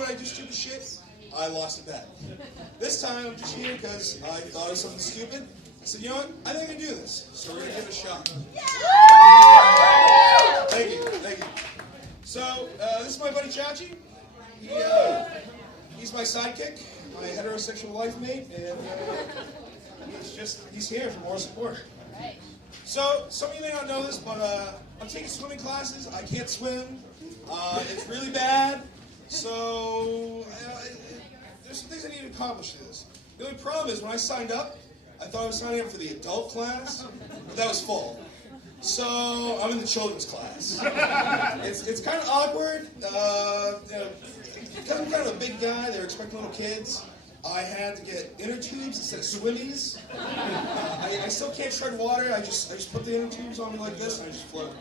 when I do stupid shit, I lost a bet. This time I'm just here because I thought of something stupid. I said, you know what? I think I can do this. So we're going to give it a shot. Yeah! Thank you, thank you. So, this is my buddy Chachi. He's my sidekick, my heterosexual life mate, and he's here for more support. So, some of you may not know this, but I'm taking swimming classes. I can't swim. It's really bad. So, there's some things I need to accomplish to this. The only problem is when I signed up, I thought I was signing up for the adult class, but that was full. So, I'm in the children's class. It's kind of awkward. Because I'm kind of a big guy, they're expecting little kids. I had to get inner tubes instead of swimmies. I still can't tread water. I just put the inner tubes on me like this and I just float.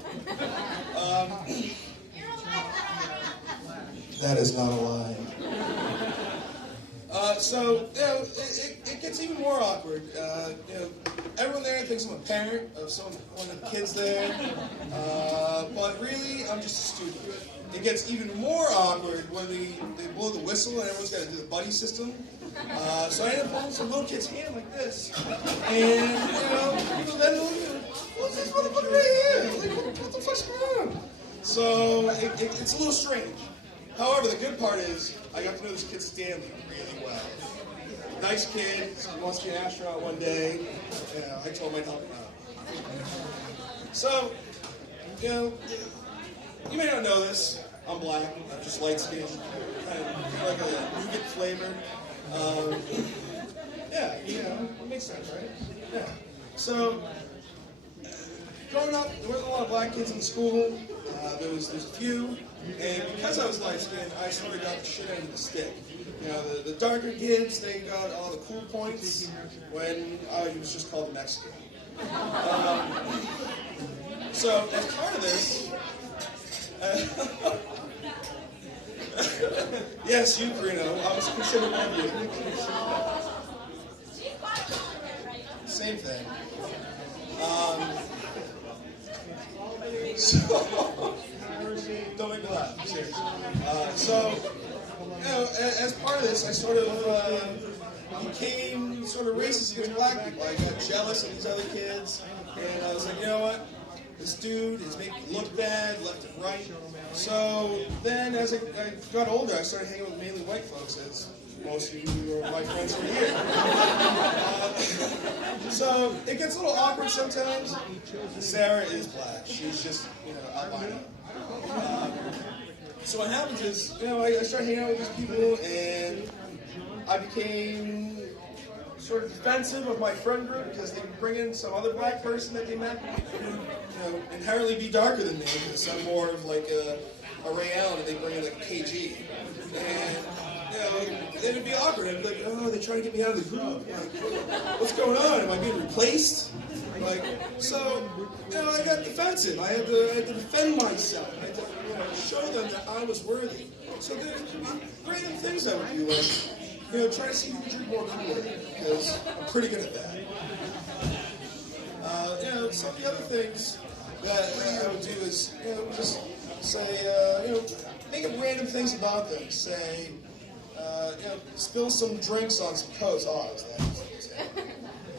That is not a lie. So, it gets even more awkward. Everyone there thinks I'm a parent of one of the kids there. But really, I'm just a student. It gets even more awkward when they blow the whistle and everyone's got to do the buddy system. So I end up holding some little kid's hand like this. And, people then look at me, what's this motherfucker right here? Like, what the fuck's going on? So it's a little strange. However, the good part is I got to know this kid Stanley really well. Nice kid. He wants to be an astronaut one day. I told him I'd help him out. So, you may not know this. I'm black. I'm just light skinned. Kind of like a nougat flavored. It makes sense, right? Yeah. So, growing up, there weren't a lot of black kids in school. There's a few. And because I was light skinned, I sort of got the shit end of the stick. The darker kids, they got all the cool points when I was just called a Mexican. So, as part of this, yes, you, Carino. I was considered one of you. Same thing. Don't make me laugh. I'm serious. As part of this, I sort of became sort of racist against black people. I got jealous of these other kids, and I was like, you know what? This dude is making me look bad, left and right. So then, as I got older, I started hanging with mainly white folks, as most of you are my friends who are here. So it gets a little awkward sometimes. Sarah is black. She's just, albino. So what happens is, I started hanging out with these people, and I became sort of defensive of my friend group because they would bring in some other black person that they met who, inherently be darker than me because I'm more of like a Ray Allen, and they bring in like a KG. And, it would be awkward. I'd be like, oh, they're trying to get me out of the group. Like, what's going on? Am I being replaced? So, I got defensive. I had to defend myself. I had to, show them that I was worthy. So there would be random things I would do, like, try to see who can drink more Kool-Aid, because I'm pretty good at that. Some of the other things that I would do is, just say, make up random things about them. Say, spill some drinks on some coats. Oh,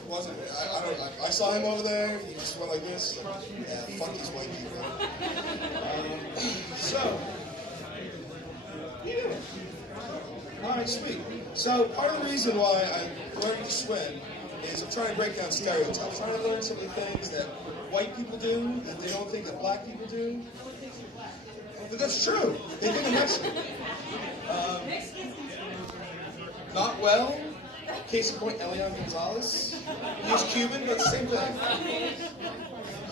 wasn't it? I saw him over there. He just went like this. Like, yeah, fuck these white people. All right, sweet. So part of the reason why I'm learning to swim is I'm trying to break down stereotypes. I'm trying to learn some of the things that white people do that they don't think that black people do. But that's true. They think of Mexican. Not well. Case in point, Elian Gonzalez. He's Cuban, but same thing.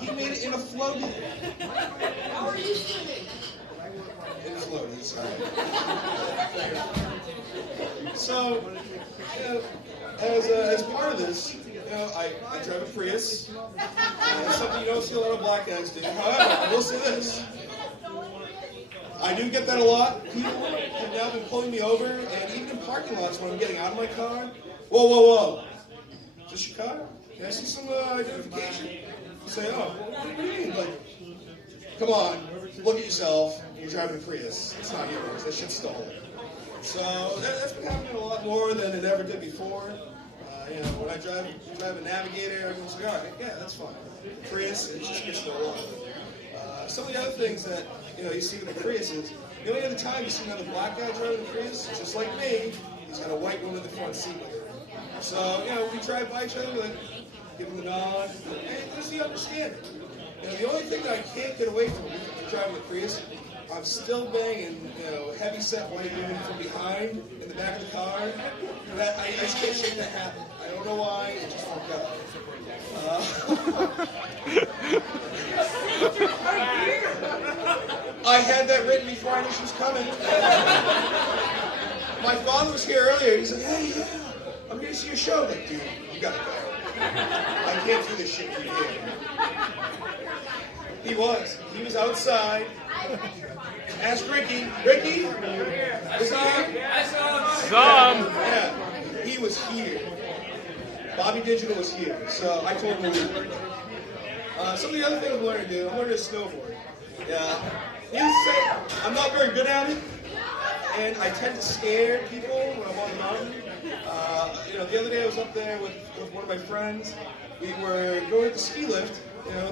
He made it in a floaty. How are you swimming? In floaties. So, as part of this, I drive a Prius. Something you don't see a lot of black guys do. However, I will say this. I do get that a lot. People have now been pulling me over, and even in parking lots when I'm getting out of my car. Whoa, whoa, whoa. Is this your car? Can I see some identification? You say, oh, what do you mean? Like, come on, look at yourself. You're driving a Prius. It's not yours. That shit's stolen. So that's been happening a lot more than it ever did before. When I drive a Navigator, everyone's like, all right, yeah, that's fine. Prius, it just gets no love. Some of the other things that you see with the Prius is the only other time you see another black guy driving a Prius, just like me, he's got a white woman in the front seat with him. So we drive by each other, we give him the nod, and there's the understanding. The only thing that I can't get away from driving the Prius, I'm still banging, heavy-set white women from behind in the back of the car. I just can't shake that habit. I don't know why. It just won't go. I had that written before I knew she was coming. My father was here earlier. He's like, hey, yeah, I'm here to see your show. I'm like, dude, you gotta go. I can't do this shit for you. He was outside. Ask Ricky. Ricky? I saw him. Yeah, he was here. Bobby Digital was here, so I told him to leave. Some of the other things I'm learning to do, I'm learning to snowboard. Yeah. Needless to say, I'm not very good at it, and I tend to scare people when I'm on the mountain. The other day I was up there with one of my friends. We were going at the ski lift.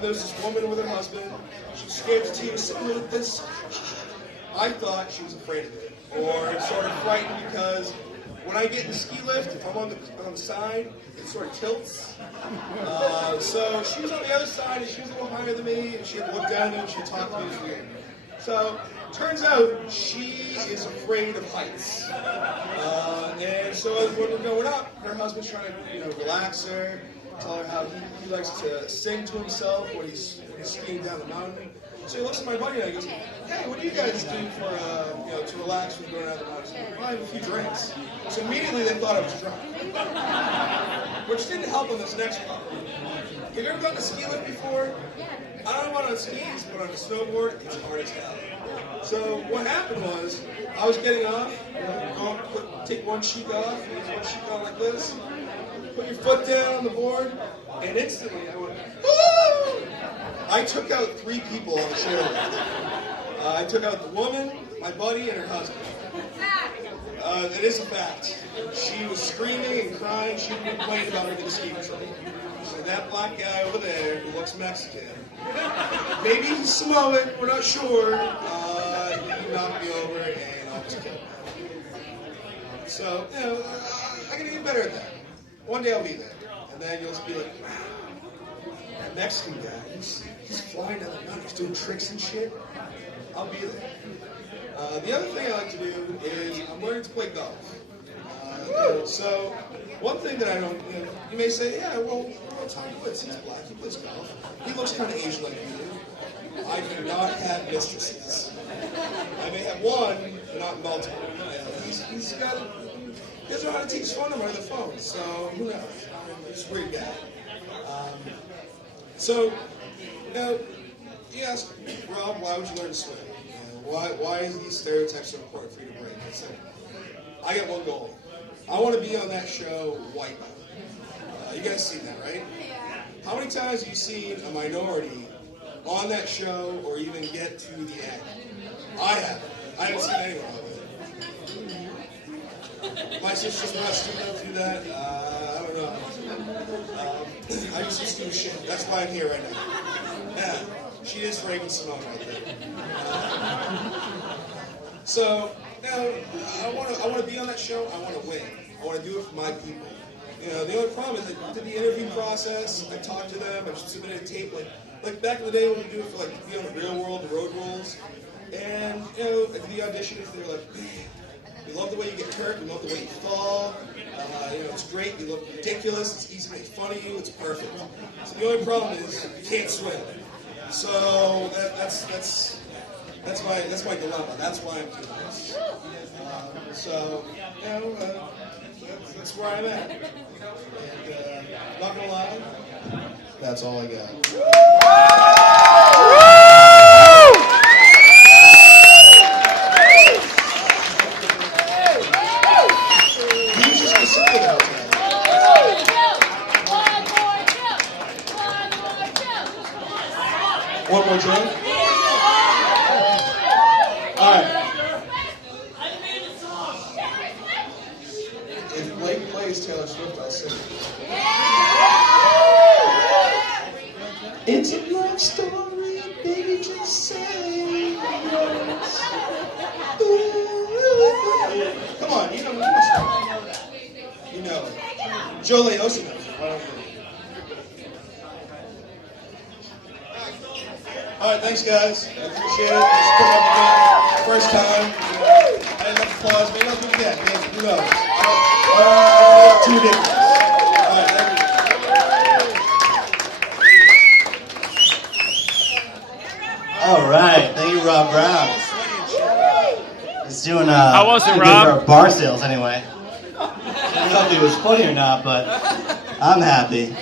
There's this woman with her husband. She was scared to tears, sitting like this. I thought she was afraid of it, or sort of frightened because when I get in the ski lift, if I'm on the side, it sort of tilts. So she was on the other side, and she was a little higher than me, and she had to look down at me, and she had to talk to me. It was weird. So turns out she is afraid of heights. And so when we're going up, her husband's trying to relax her, tell her how he likes to sing to himself when he's skiing down the mountain. So he looks at my buddy and he goes, hey, what do you guys do for, to relax when you're going down the mountain? Well, I have a few drinks. So immediately they thought I was drunk. Which didn't help on this next part. Have you ever gone to ski lift before? I don't know about on skis, but on a snowboard, it's hard as hell. So what happened was, I was getting off, take one cheek off, one cheek on like this, put your foot down on the board, and instantly I went, woo! I took out 3 people on the chairlift. I took out the woman, my buddy, and her husband. It is a fact. She was screaming and crying. She complained about her to the ski patrol. So that black guy over there who looks Mexican, maybe he's Samoan, we're not sure. He knocked me over and almost killed me. So, I gotta get better at that. One day I'll be there. And then you'll just be like, wow, that Mexican guy, he's flying down the mountain, he's doing tricks and shit. I'll be there. The other thing I like to do is I'm learning to play golf. So one thing that I don't, you may say, yeah, well, Tom Blitz, he's black, he plays golf. He looks kind of Asian like you do. I do not have mistresses. I may have one, but not multiple. He doesn't know how to take his phone number on the phone, so who knows? He's a weird guy. So, you ask, Rob, why would you learn to swim? Why is these stereotypes so important for you to break? So, I got one goal. I want to be on that show, Wipeout. You guys seen that, right? How many times have you seen a minority on that show or even get to the end? I haven't. I haven't seen anyone of it. My sister's not stupid enough to do that. I don't know. I just used to do shit. That's why I'm here right now. Yeah, she is Raven Simone right there. So, I want to be on that show. I want to win. I want to do it for my people. The only problem is I did the interview process. I talked to them. I submitted a tape. Like back in the day when we do it for to be on the Real World, the Road Rules. And I did the auditions. They were like, man, we love the way you get hurt. We love the way you fall. It's great. You look ridiculous. It's easy to make fun of you. It's perfect. So the only problem is you can't swim. So that's my dilemma. That's why I'm doing this. That's where I'm at. And not gonna lie, that's all I got. He's just gonna say that. One more joke? All right. big as Taylor Swift, I'll sing. It's a love story, baby, just say yes. Come on, you know it. You know it. Jolie Osina. Alright, thanks guys. I appreciate it. Thanks for coming up again. First time. I didn't have applause. Maybe I'll do it again. Who knows? Too ridiculous. Alright, thank you. Alright, thank you, Rob Brown. He's doing How was it, good Rob? for bar sales anyway. I don't know if it was funny or not, but I'm happy.